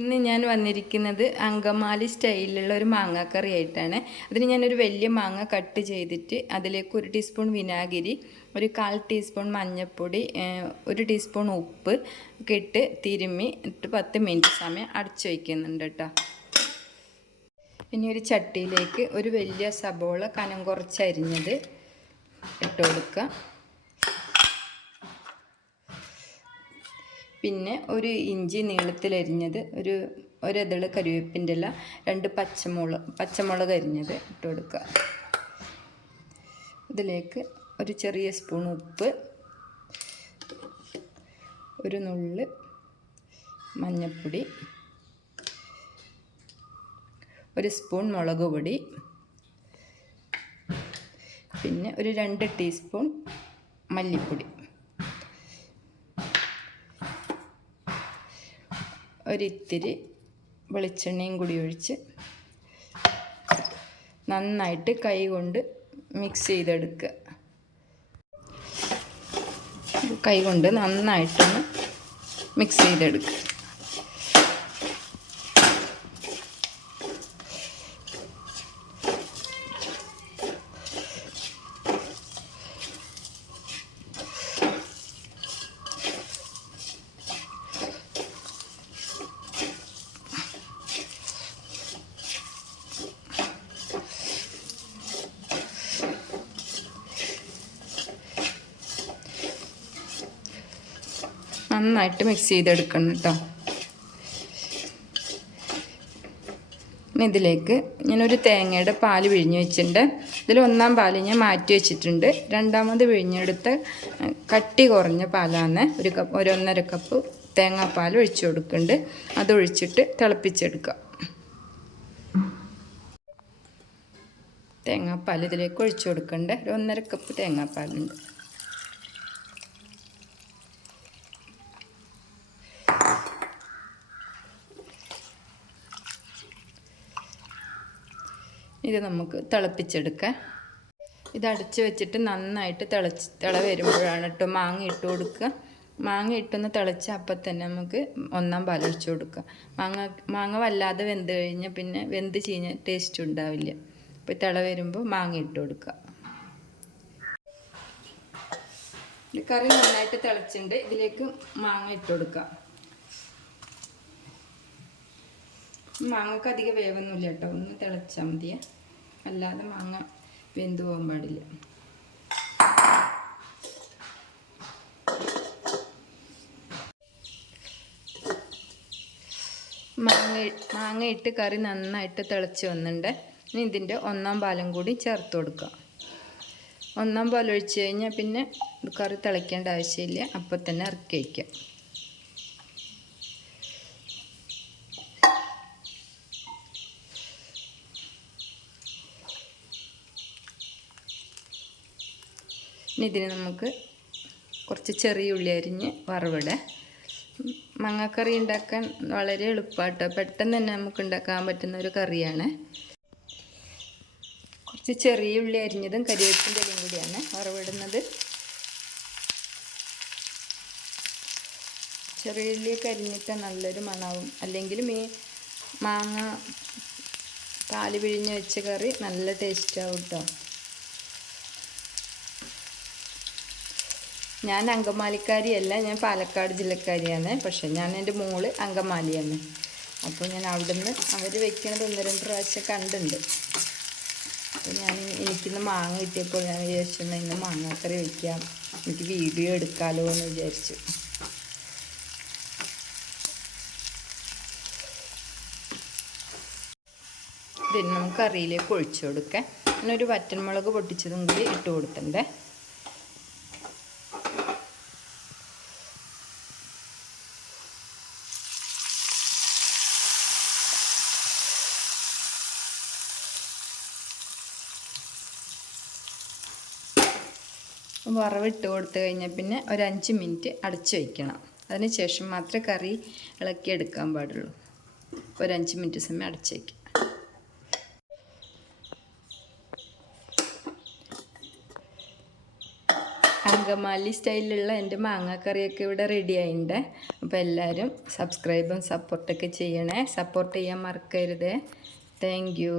ഇന്ന് ഞാൻ വന്നിരിക്കുന്നത് അങ്കമാലി സ്റ്റൈലിലുള്ള ഒരു മാങ്ങാക്കറി ആയിട്ടാണ്. അതിന് ഞാനൊരു വലിയ മാങ്ങ കട്ട് ചെയ്തിട്ട് അതിലേക്ക് 1 ടീസ്പൂൺ വിനാഗിരി, ഒരു 1/4 ടീസ്പൂൺ മഞ്ഞൾപ്പൊടി, 1 ടീസ്പൂൺ ഉപ്പ് ഒക്കെ ഇട്ട് തിരുമ്മി 10 മിനിറ്റ് സമയം അടച്ചു വയ്ക്കുന്നുണ്ട് കേട്ടോ. പിന്നെ ഒരു ചട്ടിയിലേക്ക് ഒരു വലിയ സബോള കനം കുറച്ചരിഞ്ഞത് ഇട്ട് കൊടുക്കുക. പിന്നെ ഒരു ഇഞ്ചി നീളത്തിലരിഞ്ഞത്, ഒരിതള് കരിവേപ്പിൻ്റെ ഇല, 2 പച്ചമുളക് അരിഞ്ഞത് ഇട്ട് കൊടുക്കുക. ഇതിലേക്ക് ഒരു ചെറിയ സ്പൂൺ ഉപ്പ്, ഒരു നുള്ള് മഞ്ഞൾപ്പൊടി, 1 സ്പൂൺ മുളക് പൊടി, പിന്നെ ഒരു 2 ടീസ്പൂൺ മല്ലിപ്പൊടി, ഒരിത്തിരി വെളിച്ചെണ്ണയും കൂടി ഒഴിച്ച് നന്നായിട്ട് കൈ കൊണ്ട് മിക്സ് ചെയ്തെടുക്കുക. കൈ കൊണ്ട് നന്നായിട്ടൊന്ന് മിക്സ് ചെയ്തെടുക്കുക. നന്നായിട്ട് മിക്സ് ചെയ്തെടുക്കണം കേട്ടോ. ഇതിലേക്ക് ഞാനൊരു തേങ്ങയുടെ പാല് പിഴിഞ്ഞ് വെച്ചിട്ടുണ്ട്. ഇതിൽ 1-ാം പാല് ഞാൻ മാറ്റി വെച്ചിട്ടുണ്ട്. 2-ാമത് പിഴിഞ്ഞെടുത്ത് കട്ടി കുറഞ്ഞ പാലാണ്. 1.5 കപ്പ് തേങ്ങാപ്പാൽ ഒഴിച്ചു കൊടുക്കുന്നുണ്ട്. അതൊഴിച്ചിട്ട് തിളപ്പിച്ചെടുക്കുക. തേങ്ങാപ്പാൽ ഇതിലേക്ക് ഒഴിച്ചു കൊടുക്കേണ്ട. 1.5 കപ്പ് തേങ്ങാപ്പാലുണ്ട്. ഇത് നമുക്ക് തിളപ്പിച്ചെടുക്കാം. ഇത് അടച്ച് വെച്ചിട്ട് നന്നായിട്ട് തിള വരുമ്പോഴാണ് കേട്ടോ മാങ്ങ ഇട്ട് കൊടുക്കുക. മാങ്ങ ഇട്ടൊന്ന് തിളച്ച അപ്പം തന്നെ നമുക്ക് 1-ാം പാൽ ഒഴിച്ച് കൊടുക്കുക. മാങ്ങ വല്ലാതെ വെന്ത് കഴിഞ്ഞാൽ പിന്നെ വെന്ത് ചീഞ്ഞ ടേസ്റ്റ് ഉണ്ടാവില്ല. അപ്പോൾ തിള വരുമ്പോൾ മാങ്ങ ഇട്ട് കൊടുക്കുക. കറി നന്നായിട്ട് തിളച്ചിട്ടുണ്ട്. ഇതിലേക്ക് മാങ്ങ ഇട്ട് കൊടുക്കുക. മാങ്ങക്ക് അധികം വേവൊന്നുമില്ല കേട്ടോ, ഒന്ന് തിളച്ചാൽ മതിയേ, അല്ലാതെ മാങ്ങ വെന്ത് പോകാൻ പാടില്ല. മാങ്ങ ഇട്ട് കറി നന്നായിട്ട് തിളച്ച് വന്നിട്ടുണ്ട്. ഇനി ഇതിൻ്റെ 1-ാം പാലും കൂടി ചേർത്ത് കൊടുക്കുക. 1-ാം പാൽ ഒഴിച്ച് കഴിഞ്ഞാൽ പിന്നെ കറി തിളയ്ക്കേണ്ട ആവശ്യമില്ല, അപ്പം തന്നെ ഇറക്കി വയ്ക്കുക. ഇനി ഇതിന് നമുക്ക് കുറച്ച് ചെറിയ ഉള്ളി അരിഞ്ഞ് വറവിടാം. മാങ്ങാക്കറി ഉണ്ടാക്കാൻ വളരെ എളുപ്പമാട്ടോ, പെട്ടെന്ന് തന്നെ നമുക്ക് ഉണ്ടാക്കാൻ പറ്റുന്ന ഒരു കറിയാണ്. കുറച്ച് ചെറിയ ഉള്ളി അരിഞ്ഞതും കരിവേപ്പിൻ്റെ ഇലയും കൂടിയാണ് വറവിടുന്നത്. ചെറിയ ഉള്ളിയൊക്കെ അരിഞ്ഞിട്ട് നല്ലൊരു മണവും, അല്ലെങ്കിലും ഈ മാങ്ങ പാല് പിഴിഞ്ഞ് വെച്ച കറി നല്ല ടേസ്റ്റാവും കേട്ടോ. ഞാൻ അങ്കമാലിക്കാരിയല്ല, ഞാൻ പാലക്കാട് ജില്ലക്കാരിയാണ്. പക്ഷേ എൻ്റെ മോള് അങ്കമാലിയാണ്. അപ്പോൾ ഞാൻ അവിടുന്ന് അവർ വയ്ക്കണത് 1-2 പ്രാവശ്യം കണ്ടിട്ടുണ്ട്. അപ്പോൾ എനിക്കിന്ന് മാങ്ങ കിട്ടിയപ്പോൾ ഞാൻ വിചാരിച്ചു ഇന്ന് മാങ്ങാക്കറി വയ്ക്കാം, എനിക്ക് വീഡിയോ എടുക്കാമല്ലോ എന്ന് വിചാരിച്ചു. ഇതിന് നമുക്ക് കറിയിലേക്ക് ഒഴിച്ചു കൊടുക്കാം. പിന്നെ ഒരു വറ്റൽമുളക് പൊട്ടിച്ചതും കൂടി ഇട്ട് കൊടുത്തിട്ടുണ്ട്. വറവിട്ട് കൊടുത്തു കഴിഞ്ഞാൽ പിന്നെ ഒരു 5 മിനിറ്റ് അടച്ചു വയ്ക്കണം. അതിന് ശേഷം മാത്രമേ കറി ഇളക്കി എടുക്കാൻ പാടുള്ളൂ. ഒരു 5 മിനിറ്റ് സമയം അടച്ചു വയ്ക്കുക. അങ്കമാലി സ്റ്റൈലിലുള്ള എൻ്റെ മാങ്ങാക്കറിയൊക്കെ ഇവിടെ റെഡി ആയിട്ടുണ്ട്. അപ്പോൾ എല്ലാവരും സബ്സ്ക്രൈബും സപ്പോർട്ടൊക്കെ ചെയ്യണേ. സപ്പോർട്ട് ചെയ്യാൻ മറക്കരുത്. Thank you.